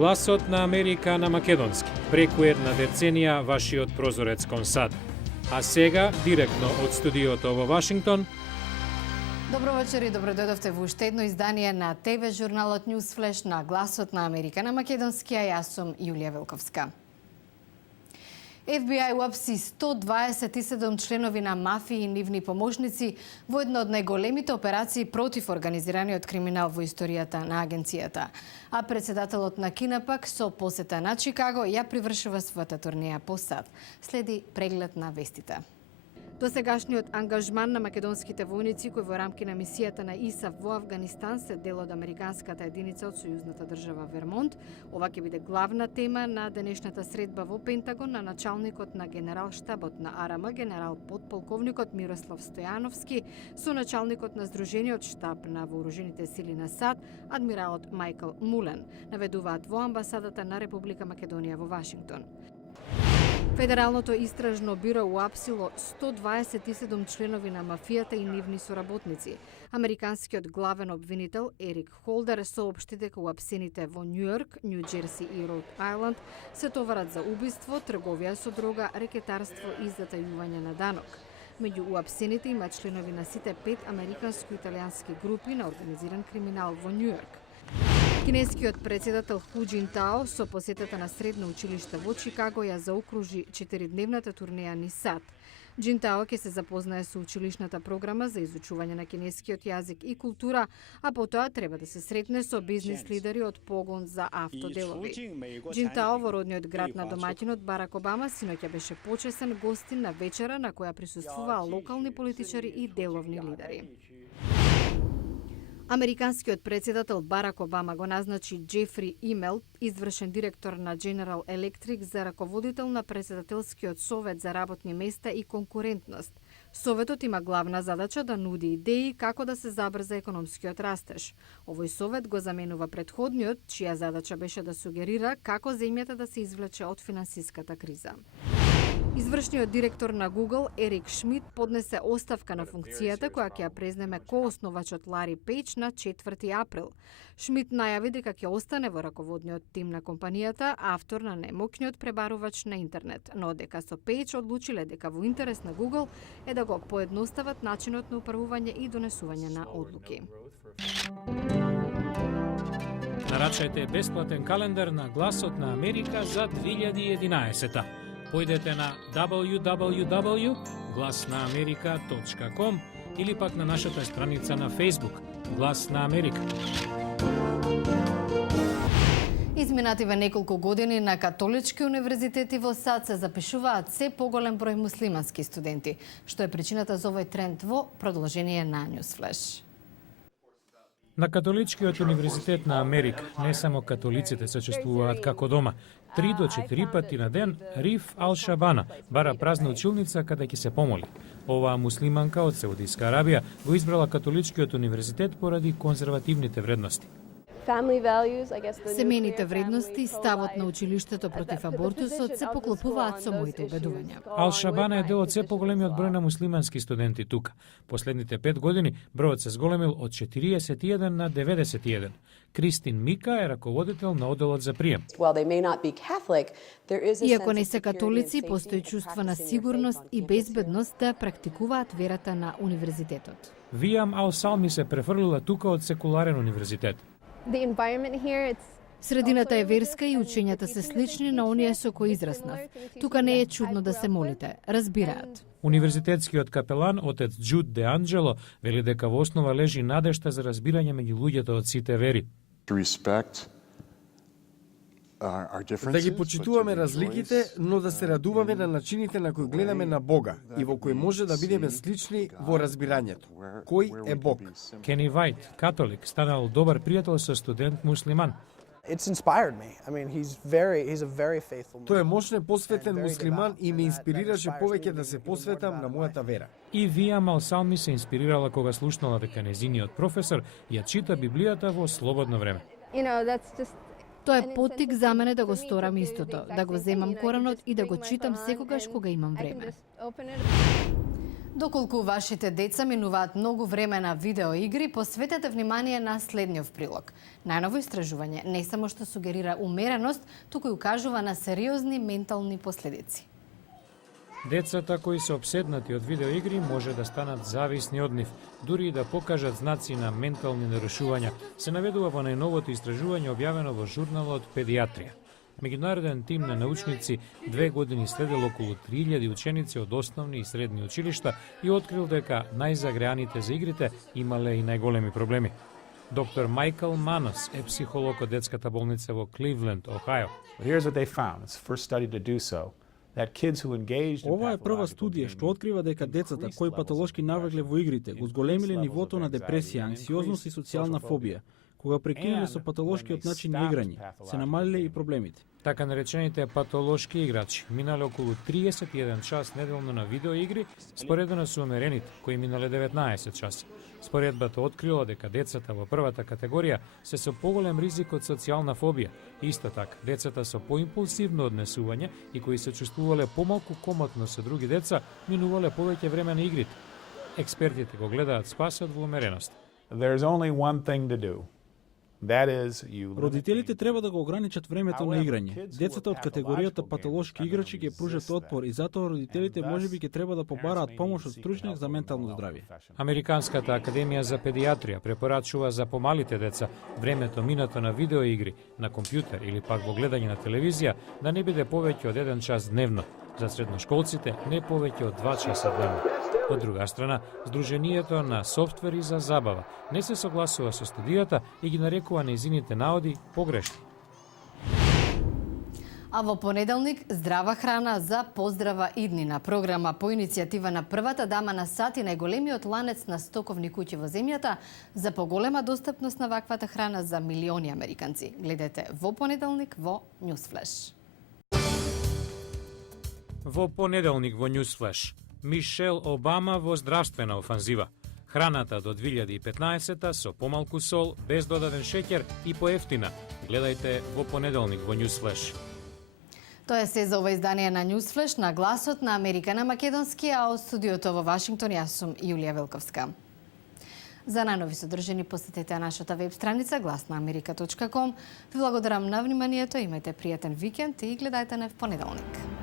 Гласот на Америка на македонски. Преку една деценија вашиот прозорец кон САД. А сега, директно од студиото во Вашингтон. Добро вечер и добро дојдовте во уште едно издание на ТВ журналот Newsflash на Гласот на Америка на македонски, а јас сум Јулија Велковска. FBI уапси 127 членови на мафија и нивни pomoćници во една од најголемите операции против организираниот криминал во историјата на агенцијата. А председателот на Кина пак со посета на Чикаго ја привршува својата турнеја по САД. Следи преглед на вестите. Досегашниот ангажман на македонските војници кои во рамки на мисијата на ИСАФ во Афганистан се дел од американската единица од сојузната држава Вермонт. Ова ќе биде главна тема на денешната средба во Пентагон на началникот на генерал-штабот на АРМ, генерал подполковникот Мирослав Стојановски, со началникот на Сдружениот штаб на вооружените сили на САД, адмиралот Мајкл Мулен, наведуваат во амбасадата на Република Македонија во Вашингтон. Федералното истражно биро уапсило 127 членови на мафијата и нивни соработници. Американскиот главен обвинител Ерик Холдер соопшти дека уапсените во Њујорк, Њу Џерси и Род Ајланд се товарат за убиство, трговија со дрога, рекетарство и затајување на данок. Меѓу уапсените има членови на сите 5 американско-италијански групи на организиран криминал во Њујорк. Кинескиот председател Ху Џинтао со посетата на средно училиште во Чикаго ја заокружи 4-дневната турнеја низ САД. Џинтао ќе се запознае со училишната програма за изучување на кинескиот јазик и култура, а потоа треба да се сретне со бизнис лидери од погон за автоделови. Џинтао во родниот град на домаќинот Барак Обама синоќа беше почесен гостин на вечера на која присуствуваа локални политичари и деловни лидери. Американскиот председател Барак Обама го назначи Џефри Имел, извршен директор на General Electric, за раководител на председателскиот совет за работни места и конкурентност. Советот има главна задача да нуди идеи како да се забрза економскиот растеж. Овој совет го заменува претходниот, чија задача беше да сугерира како земјата да се извлече од финансиската криза. Извршниот директор на Google, Ерик Шмидт, поднесе оставка на функцијата која ќе ја преземе коосновачот Лари Пејдж на 4 април. Шмидт најави дека ќе остане во раководниот тим на компанијата, автор на најмоќниот пребарувач на интернет, но дека со Пејдж одлучиле дека во интерес на Google е да го поедностават начинот на управување и донесување на одлуки. Нарачајте бесплатен календар на Гласот на Америка за 2011. Појдете на www.glasnaamerika.com или пак на нашата страница на Facebook Глас на Америка. Изминативе неколку години на католички универзитети во САД се запишуваат се поголем број муслимански студенти, што е причината за овој тренд во продолжение на Newsflash. На Католичкиот универзитет на Америка не само католиците се чувствуваат како дома. 3 до 4 пати на ден Риф Ал-Шабана бара празна училница каде ќе се помоли. Оваа муслиманка од Саудиска Арабија го избрала Католичкиот универзитет поради конзервативните вредности. Семејните вредности, ставот на училиштето против абортусот се поклопуваат со моите убедувања. Ал-Шабана е дел од се поголемиот број на муслимански студенти тука. Последните 5 години бројот се зголемил од 41 на 91. Кристин Мика е раководител на оделот за прием. Иако не се католици, постои чувство на сигурност и безбедност да практикуваат верата на универзитетот. Вијам Ал-Салми се префрлила тука од секуларен универзитет. Средината е верска и учењата се слични на оние со кои израснав. Тука не е чудно да се молите, разбираат. Универзитетскиот капелан, отец Џуд Де Анџело, вели дека во основа лежи надежта за разбирање меѓу луѓето од сите вери. Да ги почитуваме разликите, но да се радуваме на начините на кои гледаме на Бога и во кои може да бидеме слични во разбирањето. Кој е Бог? Кени Вајт, католик, станал добар пријател со студент муслиман. Тој е мощен посветен муслиман и ме инспирираше повеќе да се посветам на мојата вера. И Вијам Ал-Салми се инспирирала кога слушнала дека незиниот професор ја чита Библијата во слободно време. Тоа е поттик за мене да го сторам истото, да го земам Коранот и да го читам секогаш кога имам време. Доколку вашите деца минуваат многу време на видеоигри, посветете внимание на следниот прилог. Најново истражување не само што сугерира умереност, туку и укажува на сериозни ментални последици. Децата кои се обседнати од видеоигри може да станат зависни од нив, дури и да покажат знаци на ментални нарушувања, се наведува во најновото истражување објавено во журналот Педиатрија. Меѓународен тим на научници 2 години следел околу 3000 ученици од основни и средни училишта и открил дека најзагреаните за игрите имале и најголеми проблеми. Доктор Майкл Манос е психолог од детската болница во Кливленд, Охајо. Ова е прва студија што открива дека децата кои патолошки навигле во игрите го зголемиле нивото на депресија, анксиозност и социјална фобија. Кога прекинале со патолошкиот начин на играње, се намалиле и проблемите. Така наречените патолошки играчи минале околу 31 час неделно на видеоигри, споредено со умерените, кои минале 19 часа. Споредбата открила дека децата во првата категорија се со поголем ризик од социјална фобија. Исто така, децата со поимпулсивно однесување и кои се чувствувале помалку комотно со други деца, минувале повеќе време на игрите. Експертите го гледаат спасот во умереност. There's only one thing to do. Родителите треба да го ограничат времето на играње. Децата од категоријата патолошки играчи ќе пружат отпор и затоа родителите можеби ќе треба да побараат помош од стручњак за ментално здравје. Американската академија за педиатрија препорачува за помалите деца времето минато на видеоигри, на компјутер или пак во гледање на телевизија да не биде повеќе од 1 час дневно. За средношколците не повеќе од 2 часа дневно. Од друга страна, Сдруженијето на софтвери за забава не се согласува со студијата и ги нарекува нејзините наоди погрешни. А во понеделник, здрава храна за поздрава иднина. Програма по иницијатива на првата дама на САД и најголемиот ланец на стоковни куќи во земјата за поголема достапност на ваквата храна за милиони американци. Гледате во понеделник во Newsflash. Во понеделник во Newsflash. Мишел Обама во здравствена офанзива. Храната до 2015 со помалку сол, без додаден шеќер и поевтина. Гледајте во понеделник во Newsflash. Тоа е се за ова издание на Newsflash на гласот на Америка на македонски, а од студиото во Вашингтон јас сум Јулија Велковска. За најнови содржини посетете нашата веб страница glasnaamerika.com. Ви благодарам на вниманието, имајте пријатен викенд и гледајте не в понеделник.